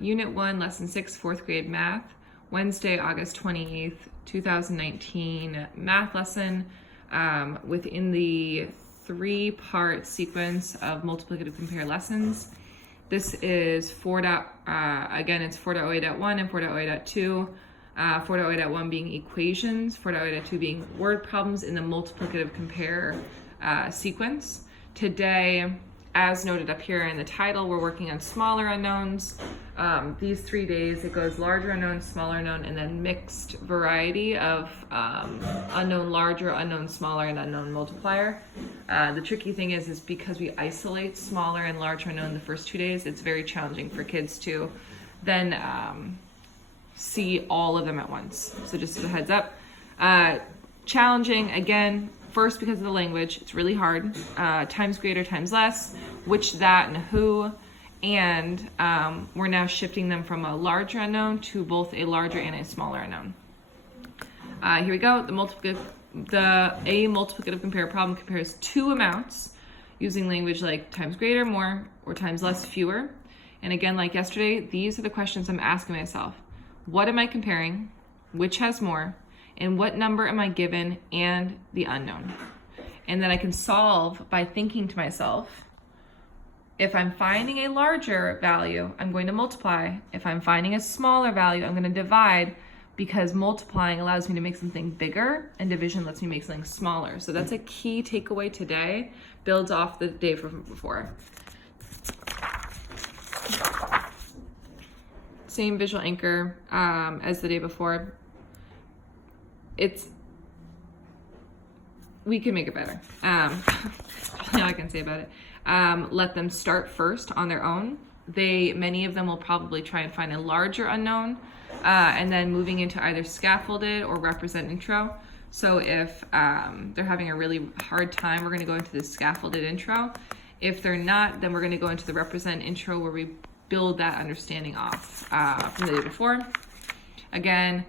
Unit 1, Lesson 6, 4th grade math, Wednesday, August 28th, 2019 math lesson within the 3-part sequence of multiplicative compare lessons. This is again, it's 4.08.1 and 4.08.2. 4.08.1 being equations, 4.08.2 being word problems in the multiplicative compare sequence. Today, as noted up here in the title, we're working on smaller unknowns. These 3 days, it goes larger unknown, smaller unknown, and then mixed variety of unknown larger, unknown smaller, and unknown multiplier. The tricky thing is because we isolate smaller and larger unknown the first 2 days, it's very challenging for kids to then see all of them at once. So just as a heads up. Challenging, again, first because of the language, it's really hard. Times greater, times less, which, that, and who. And we're now shifting them from a larger unknown to both a larger and a smaller unknown. Here we go. A multiplicative compare problem compares 2 amounts using language like times greater, more, or times less, fewer. And again, like yesterday, these are the questions I'm asking myself. What am I comparing? Which has more? And what number am I given, and the unknown? And then I can solve by thinking to myself, if I'm finding a larger value, I'm going to multiply. If I'm finding a smaller value, I'm going to divide, because multiplying allows me to make something bigger and division lets me make something smaller. So that's a key takeaway today, builds off the day from before. Same visual anchor as the day before. We can make it better. That's all I can say about it. Let them start first on their own. Many of them will probably try and find a larger unknown, and then moving into either scaffolded or represent intro. So if they're having a really hard time, we're going to go into the scaffolded intro. If they're not, then we're going to go into the represent intro, where we build that understanding off from the day before. Again,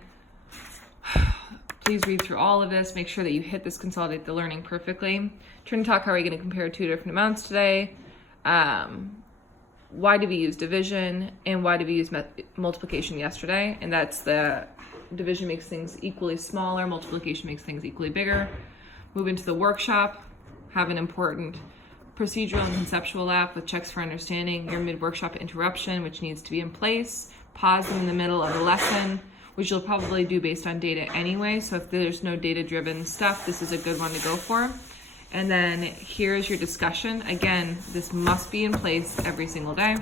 please read through all of this. Make sure that you hit this consolidate the learning perfectly. Turn to talk, how are we going to compare 2 different amounts today? Why did we use division, and why did we use multiplication yesterday? And that's the division makes things equally smaller, multiplication makes things equally bigger. Move into the workshop, have an important procedural and conceptual lab with checks for understanding, your mid-workshop interruption, which needs to be in place, pausing in the middle of the lesson, which you'll probably do based on data anyway. So if there's no data-driven stuff, this is a good one to go for. And then here's your discussion. Again, this must be in place every single day.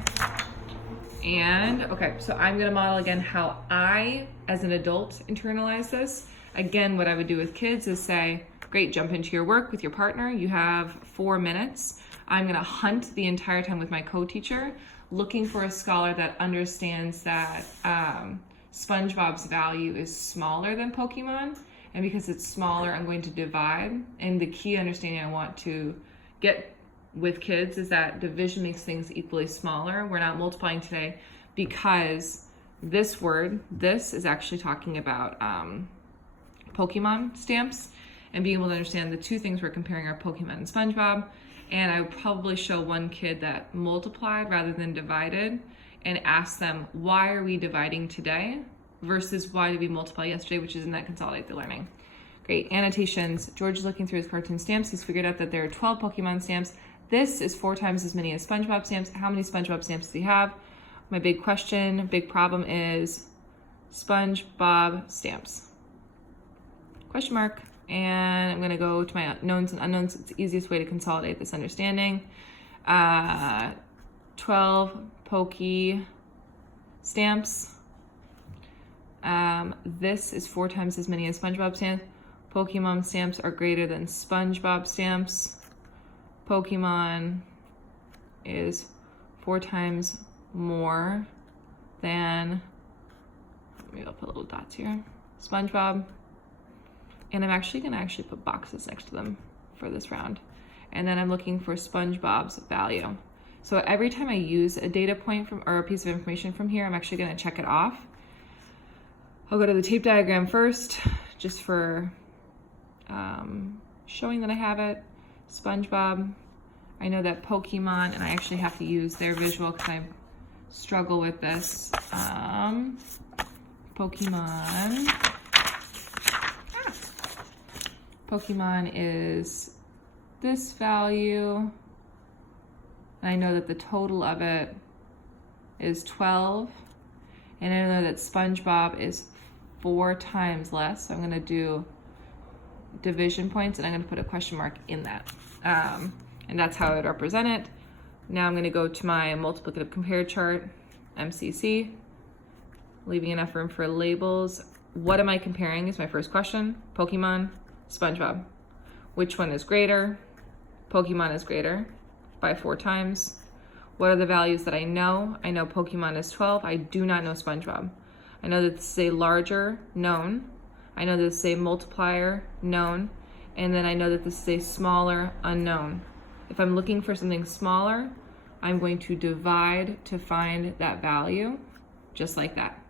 And okay, so I'm gonna model again how I, as an adult, internalize this. Again, what I would do with kids is say, great, jump into your work with your partner. You have 4 minutes. I'm gonna hunt the entire time with my co-teacher, looking for a scholar that understands that SpongeBob's value is smaller than Pokemon. And because it's smaller, I'm going to divide. And the key understanding I want to get with kids is that division makes things equally smaller. We're not multiplying today because this is actually talking about Pokemon stamps, and being able to understand the 2 things we're comparing are Pokemon and SpongeBob. And I would probably show one kid that multiplied rather than divided and ask them, why are we dividing today versus why did we multiply yesterday, which is in that consolidate the learning. Great, annotations. George is looking through his cartoon stamps. He's figured out that there are 12 Pokemon stamps. This is 4 times as many as SpongeBob stamps. How many SpongeBob stamps does he have? My big question, big problem is SpongeBob stamps. Question mark. And I'm gonna go to my knowns and unknowns. It's the easiest way to consolidate this understanding. 12 Poke stamps. This is 4 times as many as SpongeBob stamps. Pokemon stamps are greater than SpongeBob stamps. Pokemon is 4 times more than, maybe I'll put little dots here, SpongeBob. And I'm actually gonna put boxes next to them for this round. And then I'm looking for SpongeBob's value. So every time I use a data point from, or a piece of information from here, I'm actually gonna check it off. I'll go to the tape diagram first, just for showing that I have it. SpongeBob, I know that Pokemon, and I actually have to use their visual because I struggle with this. Pokemon. Pokemon is this value. And I know that the total of it is 12. And I know that SpongeBob is 4 times less. So I'm going to do division points, and I'm going to put a question mark in that. And that's how I would represent it. Now I'm going to go to my multiplicative compare chart, MCC, leaving enough room for labels. What am I comparing is my first question. Pokemon, SpongeBob. Which one is greater? Pokemon is greater by 4 times. What are the values that I know? I know Pokemon is 12. I do not know SpongeBob. I know that this is a larger, known. I know that this is a multiplier, known. And then I know that this is a smaller, unknown. If I'm looking for something smaller, I'm going to divide to find that value, just like that.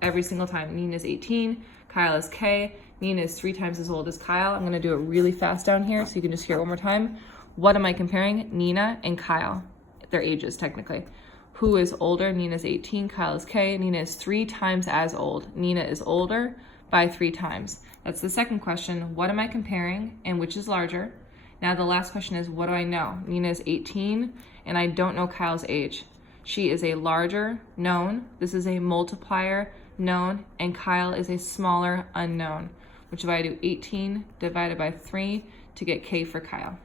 Every single time. Nina's 18, Kyle is K. Nina is 3 times as old as Kyle. I'm gonna do it really fast down here so you can just hear it one more time. What am I comparing? Nina and Kyle. Their ages, technically. Who is older? Nina's 18, Kyle is K. Nina is 3 times as old. Nina is older by 3 times. That's the second question. What am I comparing and which is larger? Now the last question is, what do I know? Nina is 18 and I don't know Kyle's age. She is a larger, known. This is a multiplier, known, and Kyle is a smaller, unknown, which if I do 18 divided by 3 to get K for Kyle.